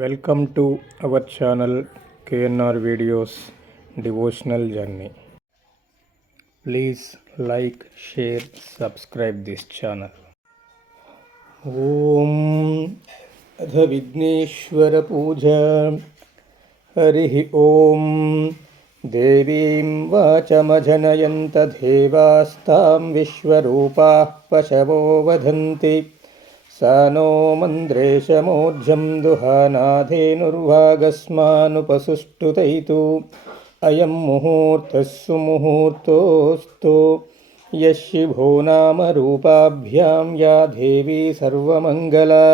Welcome to our channel KNR Videos Devotional Journey. Please like, share, subscribe this channel. Om Adha Vigneshwara Puja Harihi Om Devim Vachamajanayanta Devastam Vishwarupah Pashavo Vadhanti सानो मन्द्रेशमोर्जं दुहानाधेनुर्वागस्मानुपसुष्टुतैतु अयं मुहूर्तः सुमुहूर्तोऽस्तु यशिभो नाम रूपाभ्यां या देवी सर्वमङ्गला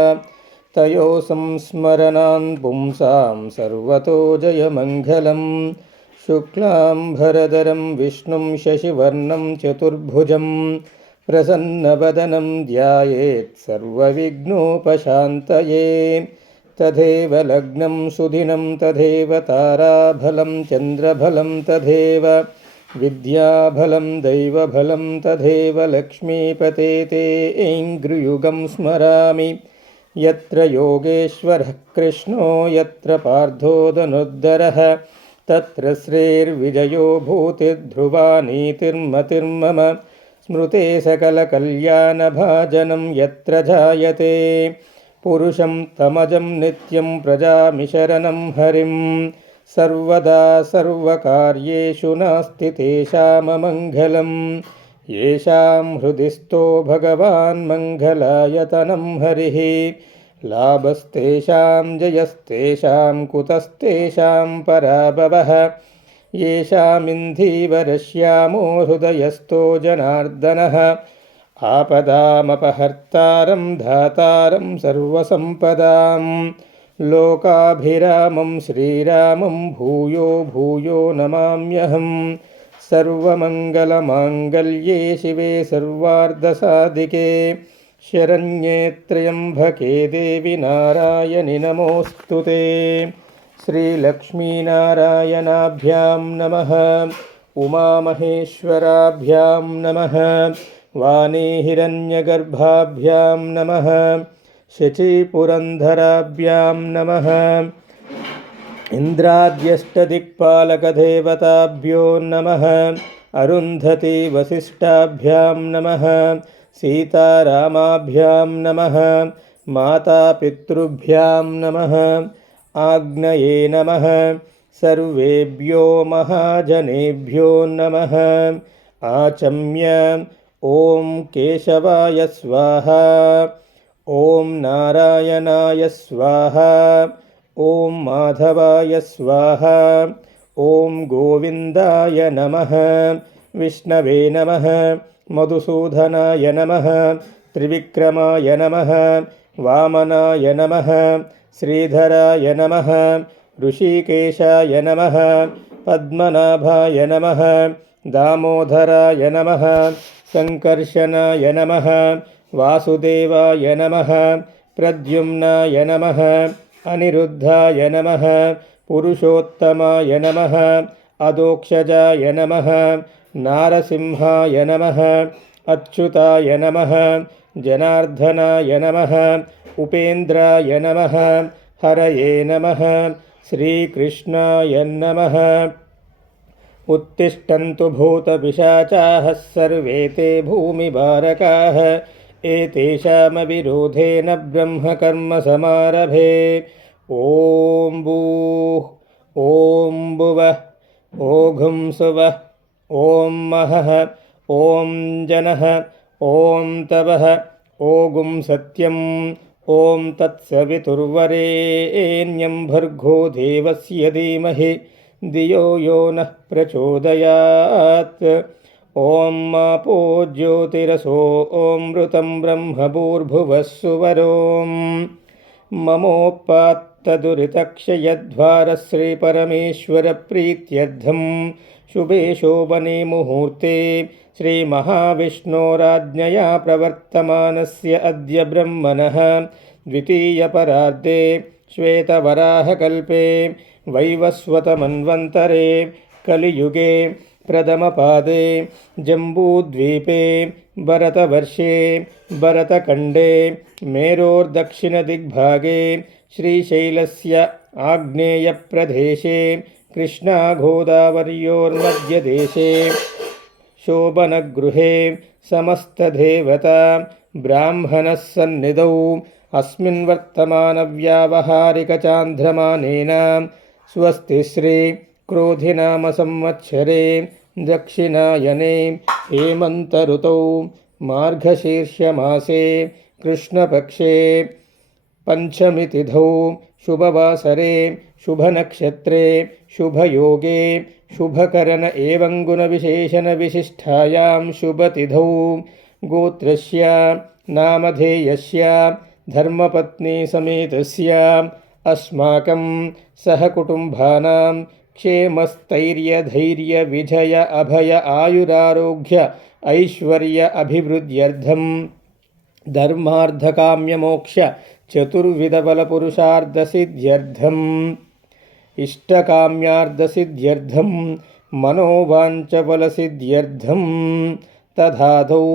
तयो संस्मरणान् पुंसां सर्वतो जयमङ्गलं शुक्लां भरदरं विष्णुं शशिवर्णं चतुर्भुजं प्रसन्नवदनं ध्यायेत् सर्वविघ्नोपशान्तये तथैव लग्नं सुदिनं तथैव ताराबलं चन्द्रबलं तथैव विद्याबलं दैवबलं तथैव लक्ष्मीपते ते ऐङ्घ्रियुगं स्मरामि यत्र योगेश्वरः कृष्णो यत्र पार्थो धनुर्धरः तत्र श्रीर्विजयो भूतिर्ध्रुवा नीतिर्मतिर्मम स्मृते सकलकल्याणभाजनं यत्र जायते पुरुषं तमजं नित्यं प्रजामिशरणं हरिं सर्वदा सर्वकार्येषु नास्ति तेषाममङ्गलं येषां हृदि स्थो भगवान् मङ्गलायतनं हरिः लाभस्तेषां जयस्तेषां कुतस्तेषां पराभवः येषामिन्धीवरश्यामो हृदयस्थो जनार्दनः आपदामपहर्तारं धातारं सर्वसम्पदां लोकाभिरामं श्रीरामं भूयो भूयो नमाम्यहं सर्वमङ्गलमाङ्गल्ये शिवे सर्वार्धसाधिके शरण्ये त्र्यम्बके देवि नारायणि नमोऽस्तु ते श्रीलक्ष्मीनारायणाभ्यां नमः उमामहेश्वराभ्यां नमः वाणीहिरण्यगर्भाभ्यां नमः शचीपुरन्धराभ्यां नमः इन्द्राद्यष्टदिक्पालकदेवताभ्यो नमः अरुन्धती वसिष्ठाभ्यां नमः सीतारामाभ्यां नमः मातापितृभ्यां नमः आग्नये नमः सर्वेभ्यो महाजनेभ्यो नमः आचम्य ॐ केशवाय स्वाहा ॐ नारायणाय स्वाहा ॐ माधवाय स्वाहा ॐ गोविन्दाय नमः विष्णवे नमः मधुसूदनाय नमः त्रिविक्रमाय नमः वामनाय नमः श्रीधराय नमः ऋषिकेशाय नमः पद्मनाभाय नमः दामोदराय नमः संकर्षणाय नमः वासुदेवाय नमः प्रद्युम्नाय नमः अनिरुद्धाय नमः पुरुषोत्तमाय नमः अदोक्षजाय नमः नारसिंहाय नमः अच्युताय नमः जनार्दनाय नमः उपेन्द्राय नमः हरये नमः श्रीकृष्णाय नमः उत्तिष्ठन्तु भूतपिशाचाः सर्वे ते भूमिभारकाः एतेषामविरोधेन ब्रह्मकर्मसमारभे ॐ भूः ॐ भुवः ॐ सुवः ॐ महः ॐ जनः ॐ तवः ॐ सत्यम् ॐ तत्सवितुर्वरेण्यं भर्गो देवस्य धीमहि धियो यो नः प्रचोदयात् ॐ मापो ज्योतिरसो ॐमृतं ब्रह्मभूर्भुवः सुवरों ममोपात्तदुरितक्षयध्वारः श्रीपरमेश्वरप्रीत्यर्थं शुभे शोभने मुहूर्ते श्रीमहाविष्णोराज्ञया प्रवर्तमानस्य अद्य ब्रह्मणः द्वितीयपरार्धे श्वेतवराहकल्पे वैवस्वतमन्वन्तरे कलियुगे प्रथमपादे जम्बूद्वीपे भरतवर्षे भरतखण्डे मेरोर्दक्षिणदिग्भागे श्रीशैलस्य आग्नेयप्रदेशे कृष्णागोदावर्योर्मध्यदेशे शोभनगृहे समस्तदेवता ब्राह्मणः सन्निधौ अस्मिन् वर्तमानव्यावहारिकचान्द्रमानेन स्वस्ति श्री क्रोधिनाम संवत्सरे दक्षिणायने हेमन्तऋतौ मार्गशीर्षमासे कृष्णपक्षे पंचमीतिथौ शुभवासरे शुभनक्षत्रे शुभयोगे शुभकरण एवं गुणविशेषणविशिष्टायां शुभतिथौ गोत्रस्य नामधेयस्य धर्मपत्नीसमेतस्य अस्माकं सहकुटुम्बानां क्षेमस्थैर्यधैर्यविजय अभय आयुरारोग्य ऐश्वर्य अभिवृद्ध्यर्थं धर्मार्थकाम्यमोक्ष चतुर्विधबलपुरुषार्थसिद्ध्यर्थम् इष्टकाम्यार्थसिद्ध्यर्थं मनोवाञ्छफलसिद्ध्यर्थं तथाधौ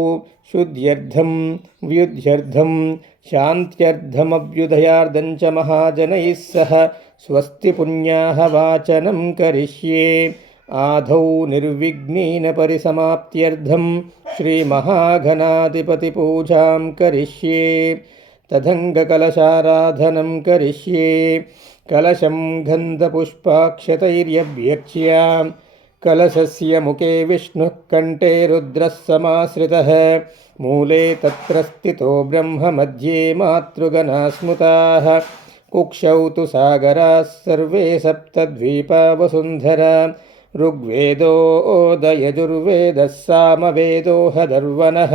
शुद्ध्यर्थं व्युध्यर्थं शान्त्यर्थमभ्युदयार्थं च महाजनैः सह स्वस्ति पुण्याः वाचनं करिष्ये। आदौ निर्विघ्नेन परिसमाप्त्यर्थं श्रीमहागणाधिपतिपूजां करिष्ये। तदङ्गकलशाराधनं करिष्ये। कलशं गन्धपुष्पाक्षतैर्यभ्यर्च्य कलशस्य मुखे विष्णुः कण्ठे रुद्रः समाश्रितः मूले तत्र स्थितो ब्रह्म मध्ये मातृगणाः स्मृताः कुक्षौ तु सागराः सर्वे सप्तद्वीपा वसुन्धरा ऋग्वेदोदयजुर्वेदः सामवेदो हदर्वणः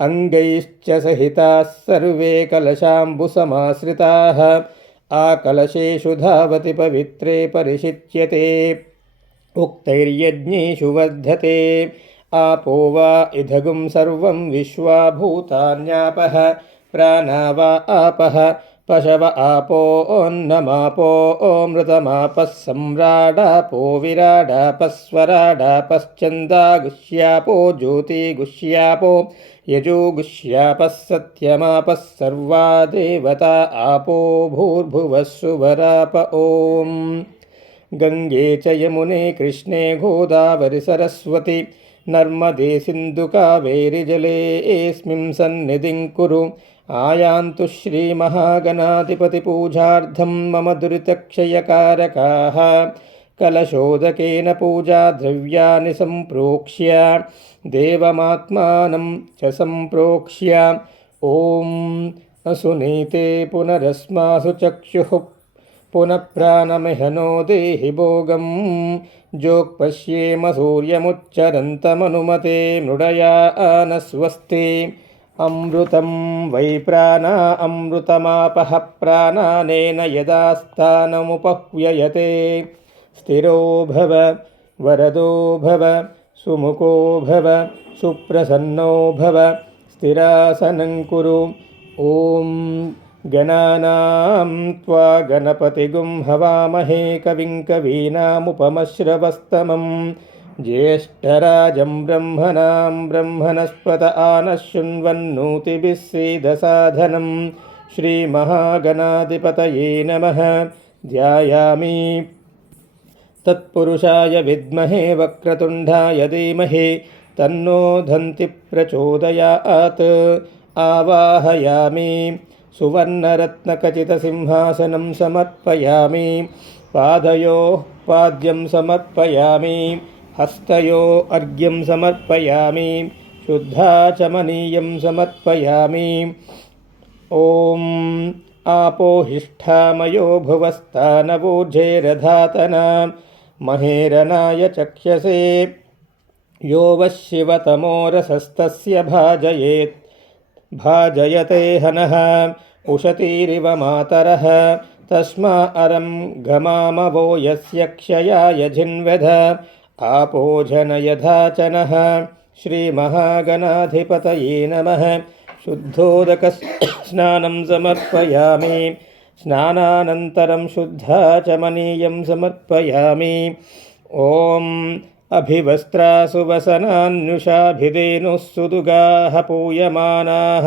अङ्गैश्च सहिताः सर्वे कलशाम्बुसमाश्रिताः आकलशेषु धावति पवित्रे परिषिच्यते उक्तैर्यज्ञेषु वर्धते आपो वा इदगुं सर्वं विश्वा भूतान्यापः प्राणा वा आपः पशव आपो अन्नमापो अमृतमापः सम्राडापो विराडापस्वराडापश्चन्दागुष्यापो ज्योतिगुष्यापो यजोगुष्यापः सत्यमापः सर्वा देवता आपो भूर्भुवः सुवराप ॐ गंगे च यमुने कृष्णे गोदावरि सरस्वती नर्मदे सिन्धु कावेरि जलेऽस्मिन् सन्निधिं कुरु आयान्तु श्रीमहागणाधिपतिपूजार्थं मम दुरितक्षयकारकाः कलशोदकेन पूजाद्रव्याणि सम्प्रोक्ष्य देवमात्मानं च सम्प्रोक्ष्य ॐ सुनीते पुनरस्मासु चक्षुः पुनः प्राणमिहनो देहि भोगं जोक्पश्येम सूर्यमुच्चरन्तमनुमते मृडया न स्वस्ति अमृतं वै प्राणा अमृतमापः प्राणानेन यदा स्थानमुपह्व्ययते स्थिरो भव वरदो भव सुमुखो भव सुप्रसन्नो भव स्थिरासनं कुरु ॐ गणानां त्वा गणपतिगुं हवामहे कविं कवीनामुपमश्रवस्तमं ज्येष्ठराजं ब्रह्मणां ब्रह्मणस्पत आनः शृण्वन्नोतिभिः सीदसाधनं श्रीमहागणाधिपतये नमः। ध्यायामि तत्पुरुषाय विद्महे वक्रतुण्डाय धीमहि तन्नो दन्ति प्रचोदयात्। आवाहयामि सुवर्णरत्नखचितसिंहासनं समर्पयामि पादयोः पाद्यं समर्पयामि हस्तयोः अर्घ्यं समर्पयामि शुद्धाचमनीयं समर्पयामि। ॐ आपोहिष्ठामयो भुवस्तानवूर्जेरधातना महेरनाय चक्षसे यो वः शिवतमोरसस्तस्य भाजयते हनः उशतीरिव मातरः तस्मा अरं गमामवो यस्य क्षयाय जिन्वध आपो जनयधाचनः। श्रीमहागणाधिपतये नमः। शुद्धोदकस्नानं समर्पयामि स्नानानन्तरं शुद्धाचमनीयं समर्पयामि। ॐ अभिवस्त्रासुवसनान्युषाभिधेनुः सुदुगाः पूयमानाः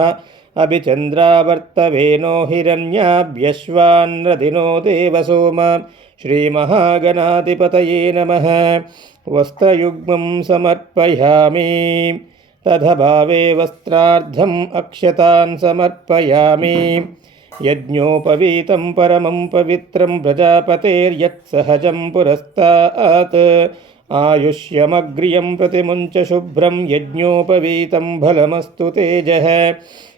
अभिचन्द्रावर्तवेनो हिरण्याभ्यश्वान्रदिनो देवसोम श्रीमहागणाधिपतये नमः। वस्त्रयुग्मं समर्पयामि तदभावे वस्त्रार्धम् अक्षतान् समर्पयामि। यज्ञोपवीतं परमं पवित्रं प्रजापतेर्यत्सहजं पुरस्तात् आयुष्यमग्र्यं प्रतिमुञ्च शुभ्रं यज्ञोपवीतं फलमस्तु तेजः।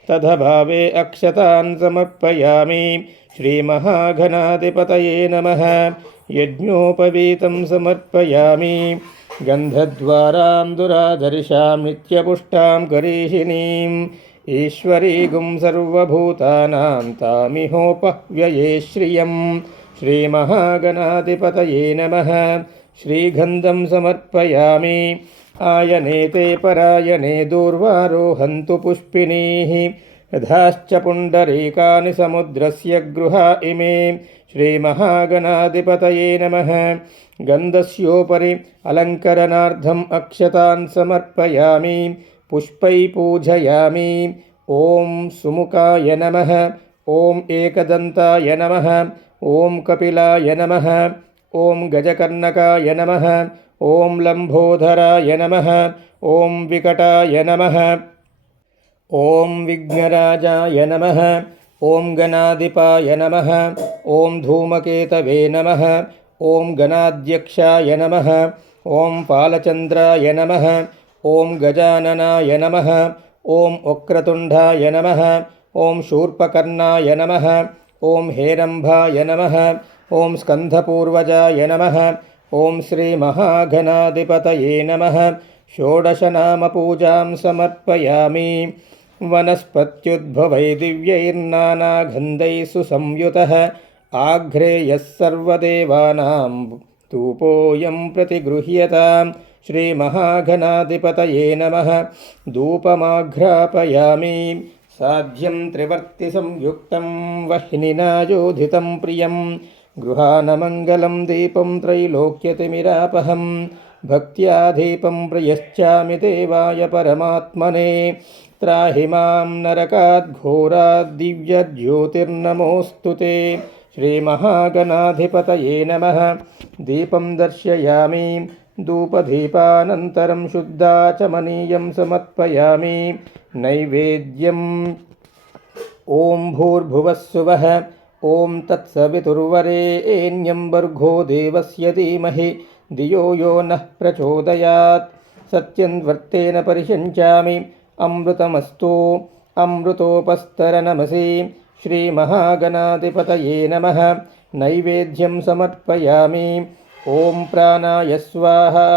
तदभावे अक्षतान् समर्पयामि श्रीमहागणाधिपतये नमः। यज्ञोपवीतं समर्पयामि गन्धद्वारां दुराधर्षां नित्यपुष्टां करीषिणीम् ईश्वरीगुं सर्वभूतानां तामिहोपव्यये श्रियं श्रीमहागणाधिपतये नमः। श्रीगन्धं समर्पयामि आयने ते परायणे दूर्वारोहन्तु पुष्पिणीः यथाश्च पुण्डरीकानि समुद्रस्य गृहा इमे श्रीमहागणाधिपतये नमः। गन्धस्योपरि अलङ्करणार्थम् अक्षतान् समर्पयामि पुष्पै पूजयामि। ॐ सुमुखाय नमः। ॐ एकदन्ताय नमः। ॐ कपिलाय नमः। ॐ गजकर्णकाय नमः। ॐ लम्बोदराय नमः। ॐ विकटाय नमः। ॐ विघ्नराजाय नमः। ॐ गणाधिपाय नमः। ॐ धूमकेतवे नमः। ॐ गणाध्यक्षाय नमः। ॐ पालचन्द्राय नमः। ॐ गजाननाय नमः। ॐ वक्रतुण्डाय नमः। ॐ शूर्पकर्णाय नमः। ॐ हेरम्भाय नमः। ॐ स्कन्धपूर्वजाय नमः। ॐ श्रीमहागणाधिपतये नमः। षोडशनामपूजां समर्पयामि। वनस्पत्युद्भवै दिव्यैर्नानागन्धैः सुसंयुतः आघ्रेयः सर्वदेवानां धूपोऽयं प्रतिगृह्यताम् श्रीमहागणाधिपतये नमः। धूपमाघ्रापयामि साध्यं त्रिवर्तिसंयुक्तं वह्निना योधितं प्रियं गृहानमङ्गलं दीपं त्रैलोक्यतिमिरापहं भक्त्या दीपं प्रयच्छामि देवाय परमात्मने। त्राहि मां नरकात् घोरात् दिव्यज्योतिर्नमोऽस्तु ते श्रीमहागणाधिपतये नमः। दीपं दर्शयामि धूपदीपानन्तरं शुद्धाचमनीयं समर्पयामि। नैवेद्यम् ॐ भूर्भुवस्सुवः ॐ तत्सवितुर्वरेण्यं भर्गो देवस्य धीमहि धियो यो नः प्रचोदयात्। सत्यन्वर्तेन परिषञ्चामि अमृतमस्तु अमृतोपस्तरनमसि श्रीमहागणाधिपतये नमः। नैवेद्यं समर्पयामि। ॐ प्राणाय स्वाहा।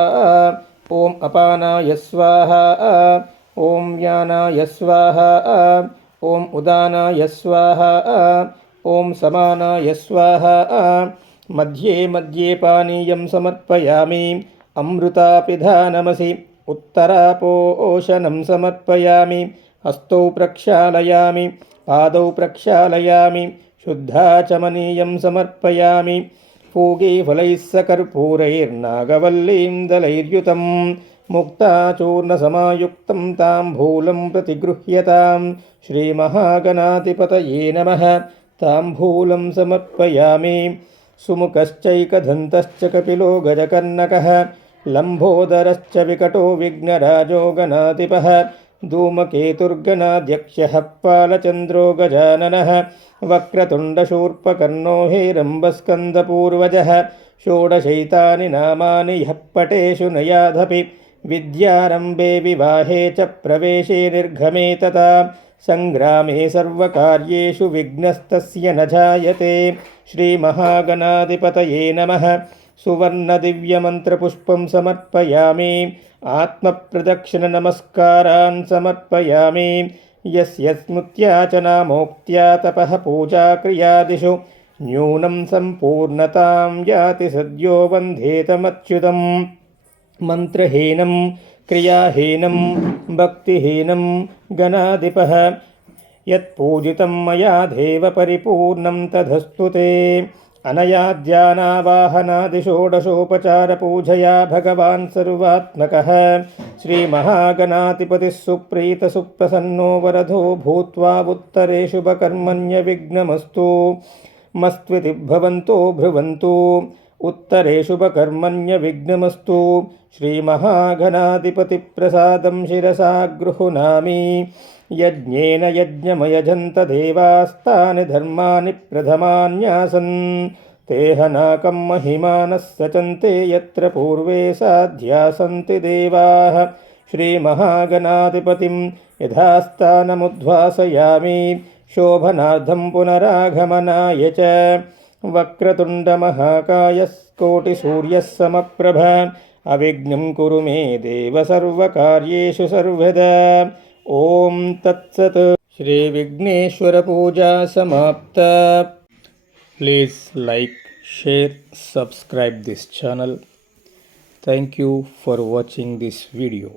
ॐ अपानाय स्वाहा। ॐ व्यानाय स्वाहा। ॐ उदानाय स्वाहा। ॐ समानाय स्वाहा। मध्ये मध्ये पानीयं समर्पयामि अमृतापिधानमसि। उत्तरापोषणं समर्पयामि। हस्तौ प्रक्षालयामि पादौ प्रक्षालयामि शुद्धाचमनीयं समर्पयामि। पूगीफलैः सकर्पूरैर्नागवल्लीं दलैर्युतं मुक्ताचूर्णसमायुक्तं ताम्बूलं प्रतिगृह्यतां श्रीमहागणाधिपतये नमः। ताम्बूलं समर्पयामि। सुमुखश्चैकदन्तश्च कपिलो गजकर्णकः लम्बोदरश्च विकटो विघ्नराजो गणाधिपः धूमकेतुर्गणाध्यक्षः पालचन्द्रो गजाननः वक्रतुण्डशूर्पकर्णो हेरम्बस्कन्दपूर्वजः। षोडशैतानि नामानि यः पटेषु नयादपि विद्यारम्भे विवाहे च प्रवेशे निर्गमे तथा सङ्ग्रामे सर्वकार्येषु विघ्नस्तस्य न जायते श्रीमहागणाधिपतये नमः। सुवर्णदिव्यमन्त्रपुष्पं समर्पयामि। आत्मप्रदक्षिणनमस्कारान् समर्पयामि। यस्य स्मृत्या च नामोक्त्या तपः पूजाक्रियादिषु न्यूनं सम्पूर्णतां याति सद्यो वन्देतमच्युतं। मन्त्रहीनं क्रियाहीनं भक्तिहीनं गणाधिपः यत्पूजितं मया देव परिपूर्णं तदस्तु ते। अनया ध्यानावाहनादिषोडशोपचारपूजया भगवान् सर्वात्मकः श्रीमहागणाधिपतिः सुप्रीतसुप्रसन्नो वरदो भूत्वा उत्तरे शुभकर्मण्यविघ्नमस्तु मस्त्विति भवन्तो भ्रुवन्तु उत्तरे शुभकर्मण्यविघ्नमस्तु श्रीमहागणाधिपतिप्रसादं शिरसा गृह्णामि यज्ञेन यज्ञमयजन्त देवास्तानि धर्माणि प्रथमान्यासन् तेहनाकं महिमानः सचन्ते यत्र पूर्वे साध्या सन्ति देवाः श्रीमहागणाधिपतिं यथास्थानमुद्वासयामि शोभनार्थं पुनरागमनाय च वक्रतुण्डमहाकायस्कोटिसूर्यः समप्रभ अविघ्नं कुरु मे देव सर्वकार्येषु सर्वदा ओम तत्सत्। श्री विघ्नेश्वर पूजा समाप्ता। Please like, share, subscribe this channel. Thank you for watching this video.